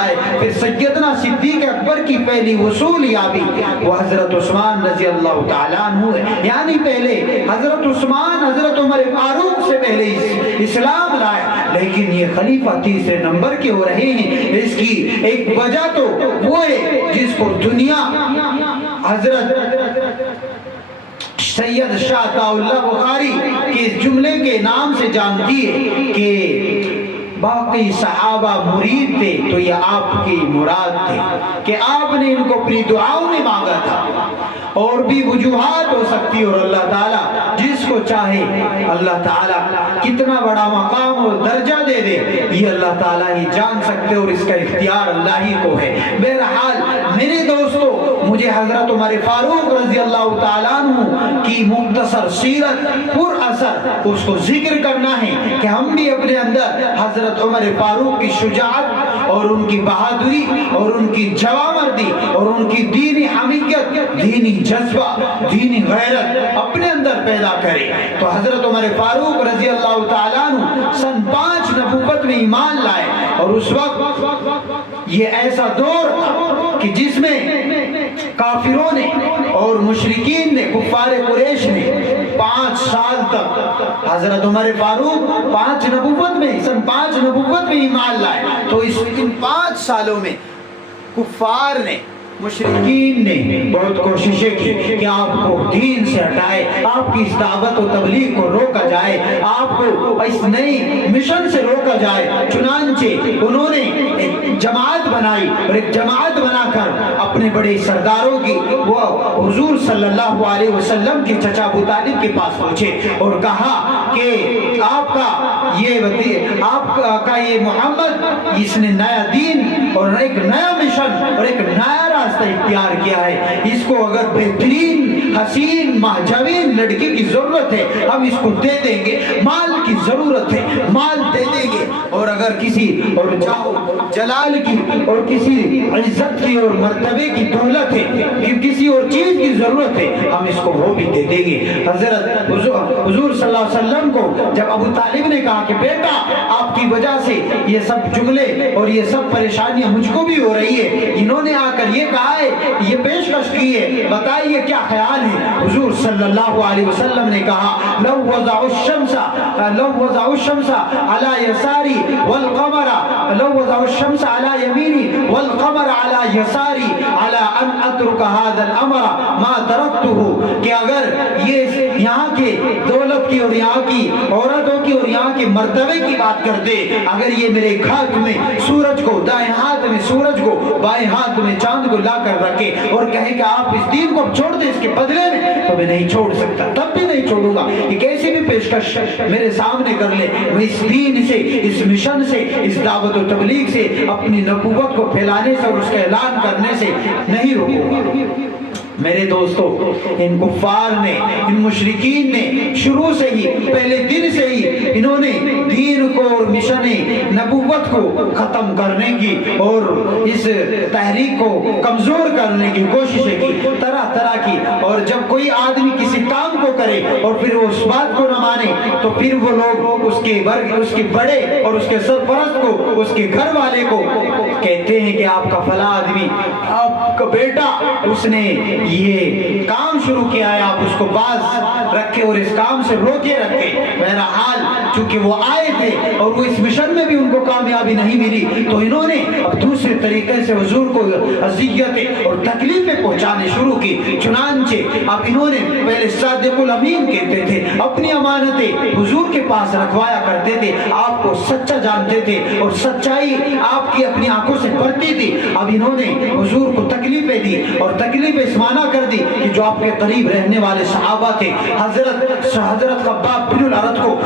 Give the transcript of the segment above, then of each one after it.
لائے. پھر سیدنا صدیق اکبر کی پہلی وصول یابی وہ حضرت عثمان رضی اللہ تعالیٰ عنہ ہے. یعنی پہلے حضرت عثمان حضرت عمر فاروق سے پہلے اسلام لائے، لیکن یہ خلیفہ تیسرے نمبر کے ہو رہے ہیں. اس کی ایک وجہ تو وہ ہے جس کو دنیا حضرت سید شاہ اللہ بخاری کے جملے کے نام سے جانتی ہے کہ باقی صحابہ مرید تھے تو یہ آپ کی مراد تھے، کہ آپ نے ان کو اپنی دعاؤں میں مانگا تھا. اور بھی وجوہات ہو سکتی، اور اللہ تعالیٰ جس کو چاہے اللہ تعالیٰ کتنا بڑا مقام اور درجہ دے دے یہ اللہ تعالیٰ ہی جان سکتے، اور اس کا اختیار اللہ ہی کو ہے. بہرحال میرے دوستو، مجھے حضرت عمر فاروق رضی اللہ تعالیٰ عنہ کی مختصر سیرت پر اثر اس کو ذکر کرنا ہے کہ ہم بھی اپنے اندر حضرت عمر فاروق کی شجاعت اور ان کی بہادری اور ان کی جوامردی اور ان کی دینی حمیت، دینی جذبہ، دینی غیرت اپنے اندر پیدا کرے. تو حضرت عمر فاروق رضی اللہ تعالیٰ عنہ سن 5 نبوت میں ایمان لائے، اور اس وقت یہ ایسا دور تھا کہ جس میں کافروں نے اور مشرکین نے، کفار قریش نے 5 سال تک حضرت عمر فاروق 5 نبوت میں سن 5 نبوت میں ایمان لائے. تو ان 5 سالوں میں کفار نے، مشرکین نے بہت کوششیں کی کہ آپ کو دین سے ہٹائے، آپ کی اس دعوت و تبلیغ کو روکا جائے، آپ کو اس نئی مشن سے روکا جائے. چنانچہ انہوں نے ایک جماعت بنائی، اور ایک جماعت بنا کر اپنے بڑے سرداروں کی وہ حضور صلی اللہ علیہ وسلم کے چچا ابو طالب کے پاس پہنچے اور کہا کہ آپ کا یہ محمد، اس نے نیا دین اور ایک نیا مشن اور ایک نیا راستہ اختیار کیا ہے. اس کو اگر بہترین حسین مہجوین لڑکی کی ضرورت ہے ہم اس کو دے دیں گے، مال کی ضرورت ہے مال دے دیں گے، اور اگر کسی اور جاؤ جلال کی اور کسی عزت کی اور مرتبے کی دولت ہے، کسی اور چیز کی ضرورت ہے، ہم اس کو وہ بھی دے دیں گے. حضرت حضور صلی اللہ علیہ وسلم کو جب ابو طالب نے کہا کہ بیٹا آپ کی وجہ سے یہ سب جملے اور یہ سب پریشانیاں مجھ کو بھی ہو رہی ہے، انہوں نے آ کر یہ کہا ہے، یہ پیشکش کی ہے، بتائیے کیا خیال ہے. حضور صلی اللہ علیہ وسلم نے کہا لو وضع الشمس على يساري والقمر لو وضع الشمس على يميني والقمر على يساري على ان اترك هذا الامر ما تركته. کہ اگر یہ یہاں کے دولت کی اور یہاں کی عورتوں کی اور یہاں کے مرتبے کی بات کرتے، اگر یہ میرے ہاتھ میں سورج کو دائیں ہاتھ میں سورج کو بائیں ہاتھ میں چاند کو لا کر رکھے اور کہے کہ آپ اس دین کو چھوڑ دیں اس کے بدلے میں، تو میں نہیں چھوڑ سکتا، تب بھی نہیں چھوڑوں گا. یہ کیسی بھی پیشکش میرے سامنے کر لے، میں اس دین سے، اس مشن سے، اس دعوت و تبلیغ سے، اپنی نبوت کو پھیلانے سے اور اس کا اعلان کرنے سے نہیں روکوں گا. میرے دوستو، ان کفار نے، ان مشرکین نے شروع سے ہی، پہلے دن سے ہی انہوں نے دین کو اور مشن نبوت کو ختم کرنے کی اور اس تحریک کو کمزور کرنے کی کوششیں کی، طرح طرح کی. اور جب کوئی آدمی کسی کام کو کرے اور پھر وہ اس بات کو نہ مانے تو پھر وہ لوگ اس کے بڑے اور اس کے سرپرست کو، اس کے گھر والے کو کہتے ہیں کہ آپ کا فلاں آدمی، آپ کا بیٹا، اس نے یہ کام شروع کیا ہے، آپ اس کو باز رکھے اور اس کام سے روکے رکھے. بہرحال چونکہ وہ آئے تھے اور وہ اس مشن میں بھی ان کو کامیابی نہیں ملی، تو انہوں نے اب دوسرے طریقے سے حضور کو اذیتیں اور تکلیفیں پہنچانے شروع کی. چنانچہ اب انہوں نے پہلے صادق الامین کہتے تھے، اپنی امانتیں حضور کے پاس رکھوایا کرتے تھے، آپ کو سچا جانتے تھے اور سچائی آپ کی اپنی آنکھوں سے بڑھتی تھی. اب انہوں نے حضور کو تکلیفیں دی اور تکلیفیں اس معنی کر دی کہ جو آپ کے قریب رہنے والے صحابہ تھے، حضرت خباب بن الارت کو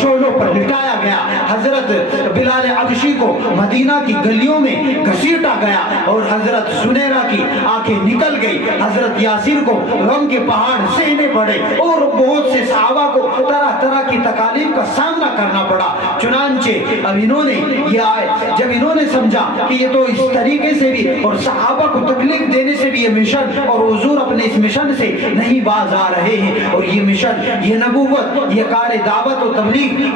شعلوں پر لٹایا گیا، حضرت بلال حبشی کو مدینہ کی گلیوں میں گھسیٹا گیا اور حضرت سنیرہ کی آنکھیں نکل گئی، حضرت یاسر کو غم کے پہاڑ سہنے پڑے اور بہت سے صحابہ کو طرح طرح کی تکالیف کا سامنا کرنا پڑا. چنانچہ اب انہوں نے جب انہوں نے سمجھا کہ یہ تو اس طریقے سے بھی اور صحابہ کو تکلیف دینے سے بھی یہ مشن اور حضور اپنے اس مشن سے نہیں باز آ رہے ہیں، اور یہ مشن، یہ نبوت، یہ کار دعوت و تبلیغ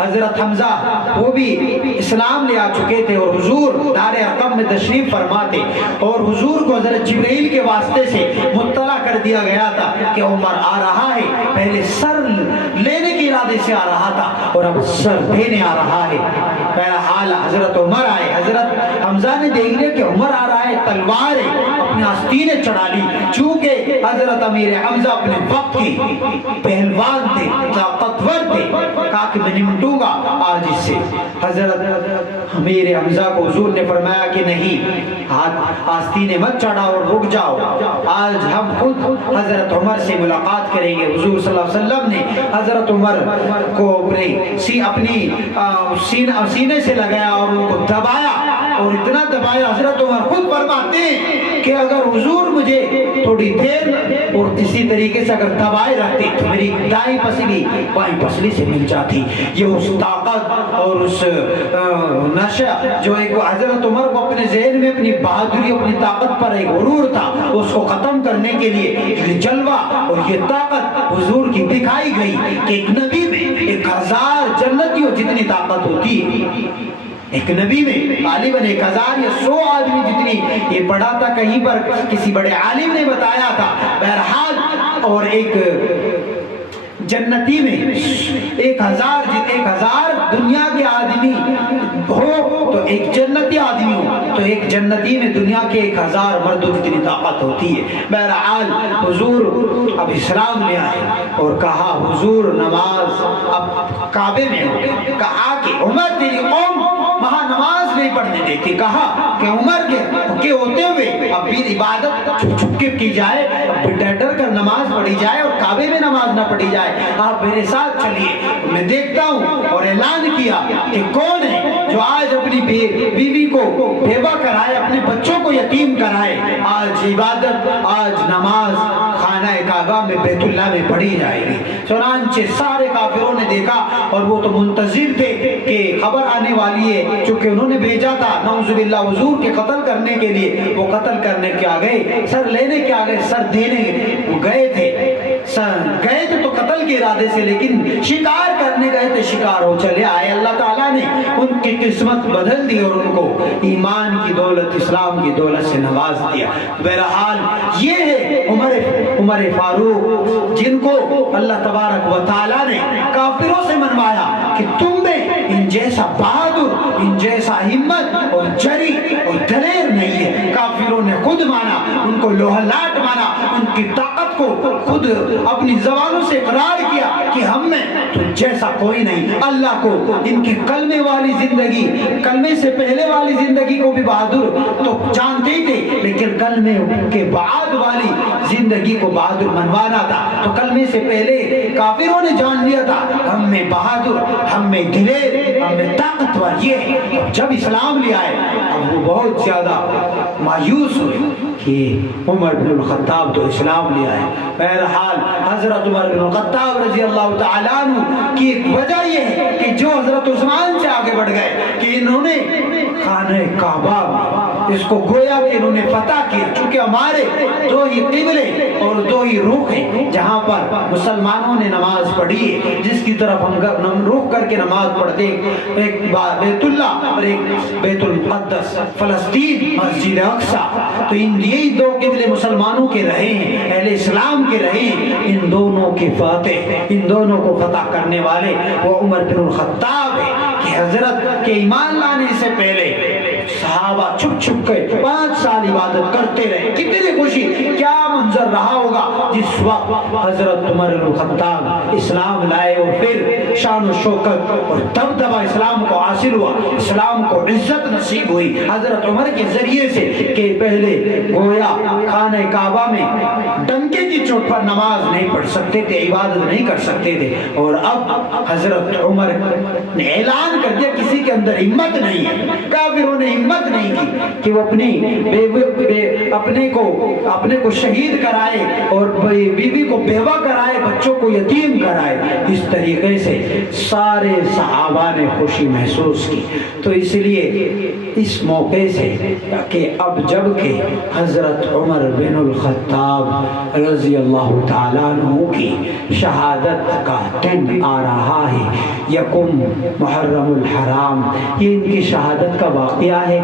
حضرت حمزہ وہ بھی اسلام لے آ چکے تھے اور حضور دار ارقم میں تشریف فرما تھے، اور حضور کو حضرت جبرائیل کے واسطے سے مطلع کر دیا گیا تھا کہ عمر آ رہا ہے۔ پہلے سر لینے کے ارادے سے آ رہا تھا اور اب سر دینے آ رہا ہے۔ بہرحال حضرت عمر آئے، حضرت حمزہ نے دیکھ لیا کہ عمر آ رہا ہے، تلوار اپنے آستینیں چڑھا لی، چونکہ حضرت امیر حمزہ اپنے وقت کی پہلوان تھے، طاقتور تھے، کہا کہ میں نمٹوں گا آج اس سے۔ حضرت امیر حمزہ کو حضور نے فرمایا کہ نہیں، ہاتھ آستینیں مت چڑھاؤ اور رک جاؤ، آج ہم خود حضرت عمر سے ملاقات کریں گے۔ حضور صلی اللہ علیہ وسلم نے حضرت عمر کو اپنی سینے سے لگایا اور ان کو دبایا، اور اتنا دبایا حضرت عمر خود فرماتے ہیں کہ اگر حضور مجھے تھوڑی دیر اور اسی طریقے سے اگر دبائے رکھتے تو میری دائیں پسلی بائیں پسلی سے مل جاتی۔ یہ اس طاقت اور اس نشہ جو ایک حضرت عمر کو اپنے ذہن میں اپنی بہادری، اپنی طاقت پر ایک غرور تھا، اس کو ختم کرنے کے لیے یہ جلوہ اور یہ طاقت حضور کی دکھائی گئی کہ ایک نبی میں 1000 جنتیوں جتنی طاقت ہوتی ہے۔ ایک نبی میں غالباً 1000 یا 100 آدمی جتنی، یہ پڑھا تھا کہیں پر، کسی بڑے عالم نے بتایا تھا۔ بہرحال اور ایک جنتی میں 1000 دنیا کے آدمی ہو تو ایک جنتی آدمی ہو تو ایک جنتی میں دنیا کے 1000 مردوں کی اتنی طاقت ہوتی ہے۔ بہرحال حضور اب اسلام لے آئے اور کہا حضور نماز اب کعبے میں ہو، کہا کہ عمر تیری قوم وہاں نماز نہیں پڑھنے دیتی، کہا کہ عمر کے ہوتے ہوئے اب بھی عبادت چھپ چھپ کے کی جائے، اب ڈر ڈر کر نماز پڑھی جائے اور کعبے میں نماز نہ پڑھی جائے، آپ میرے ساتھ چلیے میں دیکھتا ہوں۔ اور اعلان کیا کہ کون ہے جو آج اپنی بیوی کو بیوہ کرائے، اپنے بچوں کو یتیم کرائے، آج عبادت، آج نماز خانہ کعبہ میں بیت اللہ میں پڑھی جائے گی۔ چنانچہ سارے کافروں نے دیکھا اور وہ تو منتظر تھے کہ خبر آنے والی ہے، چونکہ انہوں نے بھیجا تھا نعوذ باللہ حضور کے قتل کرنے کے لیے، وہ قتل کرنے کے آگئے، سر لینے کے آگئے، سر دینے گئے تھے، گئے تھے تو قتل کے ارادے سے، لیکن شکار کرنے گئے تھے، شکار ہو چلے آئے۔ اللہ تعالیٰ نے ان کی قسمت بدل دی اور ان کو ایمان کی دولت، اسلام کی دولت سے نواز دیا۔ بہرحال یہ ہے عمر فاروق، جن کو اللہ تبارک و تعالیٰ نے کافروں سے منوایا کہ تم میں ان جیسا بہادر، ان جیسا ہمت اور جری اور دلیر نہیں ہے۔ کافروں نے خود مانا، ان کو لوہا لاٹ مانا، ان کی طاقت کو خود اپنی زبانوں سے اقرار کیا کہ ہم میں تم جیسا کوئی نہیں۔ اللہ کو ان کی کلمے والی زندگی، کلمے سے پہلے والی زندگی کو بھی بہادر تو جانتے ہی تھے، لیکن کلمے کے بعد والی زندگی کو بہادر منوانا تھا۔ تو کلمے سے پہلے کافروں نے جان لیا تھا ہم میں بہادر، ہم میں دلیر، ہم میں طاقتور یہ ہے۔ جب اسلام لے آئے اب وہ بہت زیادہ مایوس ہوئے کہ عمر بن الخطاب تو اسلام لے آئے۔ بہرحال حضرت عمر بن الخطاب رضی اللہ تعالیٰ عنہ کی ایک وجہ یہ ہے کہ جو حضرت عثمان سے آگے بڑھ گئے کہ انہوں نے خانہ کعبہ اس کو گویا کہ انہوں نے فتح کیا، چونکہ ہمارے دو ہی قبلے اور دو ہی رخ ہیں جہاں پر مسلمانوں نے نماز پڑھی ہے، جس کی طرف ہم رخ کر کے نماز پڑھتے ہیں، ایک بیت اللہ اور ایک بیت المقدس فلسطین مسجد اقصی۔ تو یہی دو قبلے مسلمانوں کے رہے ہیں، اہل اسلام کے رہے ہیں، ان دونوں کے فاتح، ان دونوں کو فتح کرنے والے وہ عمر بن الخطاب ہے کہ حضرت کے ایمان لانے سے پہلے صحابہ چھپ چھپ کے 5 سال عبادت کرتے رہے۔ کتنی خوشی، کیا منظر رہا ہوگا جس وقت حضرت عمر بن الخطاب اسلام لائے اور پھر شان و شوکت اور دبدبہ اسلام کو حاصل ہوا، اسلام کو عزت نصیب ہوئی حضرت عمر کے ذریعے سے کہ پہلے گویا خانہ کعبہ میں ڈنکے کی چوٹ پر نماز نہیں پڑھ سکتے تھے، عبادت نہیں کر سکتے تھے، اور اب حضرت عمر نے اعلان کر دیا کسی کے اندر ہمت نہیں ہے، کافروں نے ہمت نہیں کی کہ وہ اپنی اپنے کو شہید کرائے اور بیوی کو بیوہ کرائے، بچوں کو یتیم کرائے۔ اس طریقے سے سارے صحابہ نے خوشی محسوس کی۔ تو اس لیے اس موقع سے کہ اب جب کہ حضرت عمر بن الخطاب رضی اللہ تعالیٰ عنہ کی شہادت کا دن آ رہا ہے، یکم محرم الحرام، یہ ان کی شہادت کا واقعہ ہے،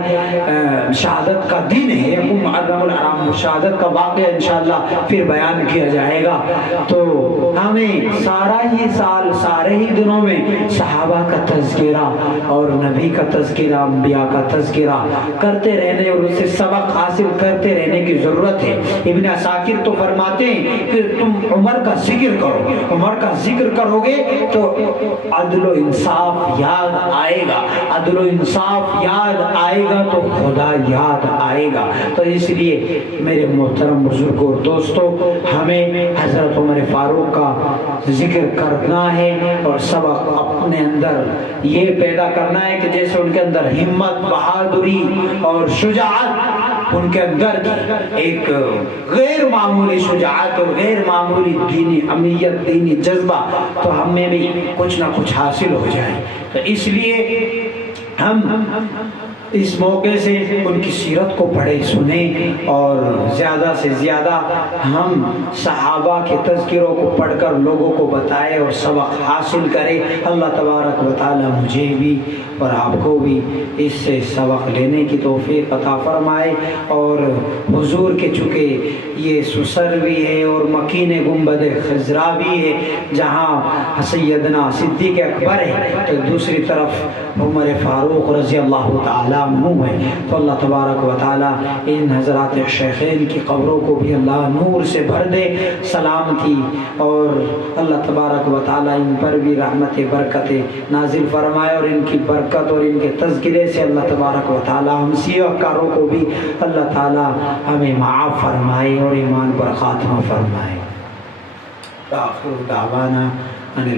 شہادت کا دن ہے، یکم محرم الحرام، شہادت کا واقعہ انشاءاللہ پھر بیان کیا جائے گا۔ تو ہمیں سارا ہی سال، سارے ہی دنوں میں صحابہ کا تذکرہ اور نبی کا تذکرہ، انبیاء کا تذکرہ کرتے رہنے اور اس سے سبق حاصل کرتے رہنے کی ضرورت ہے۔ ابن عساکر تو فرماتے ہیں کہ تم عمر کا ذکر کرو، عمر کا ذکر کرو گے تو عدل و انصاف یاد آئے گا، عدل و انصاف یاد آئے گا تو خدا یاد آئے گا۔ تو اس لیے میرے محترم بزرگوں اور دوستوں، ہمیں حضرت عمر فاروق کا ذکر کرنا ہے اور سبق اپنے اندر یہ پیدا کرنا ہے کہ جیسے ان کے اندر ہمت، بہادری اور شجاعت ان کے اندر ایک غیر معمولی شجاعت اور غیر معمولی دینی امیت، دینی جذبہ، تو ہمیں بھی کچھ نہ کچھ حاصل ہو جائے۔ تو اس لیے ہم اس موقع سے ان کی سیرت کو پڑھیں، سنیں اور زیادہ سے زیادہ ہم صحابہ کے تذکروں کو پڑھ کر لوگوں کو بتائیں اور سبق حاصل کریں۔ اللہ تبارک و تعالی مجھے بھی اور آپ کو بھی اس سے سبق لینے کی توفیق عطا فرمائے۔ اور حضور کے چونکہ یہ سسر بھی ہے اور مکین گنبد خضرا بھی ہے جہاں سیدنا صدیق اکبر ہے، تو دوسری طرف عمر فاروق رضی اللہ تعالیٰ عنہ ہے۔ تو اللہ تبارک و تعالیٰ ان حضرات شیخین کی قبروں کو بھی اللہ نور سے بھر دے، سلامتی، اور اللہ تبارک و تعالیٰ ان پر بھی رحمت برکت نازل فرمائے، اور ان کی برکت اور ان کے تذکرے سے اللہ تبارک و تعالیٰ ہم سیاہ کاروں کو بھی اللہ تعالیٰ ہمیں معاف فرمائے اور ایمان پر خاتمہ فرمائے۔ آخر دعوانا ان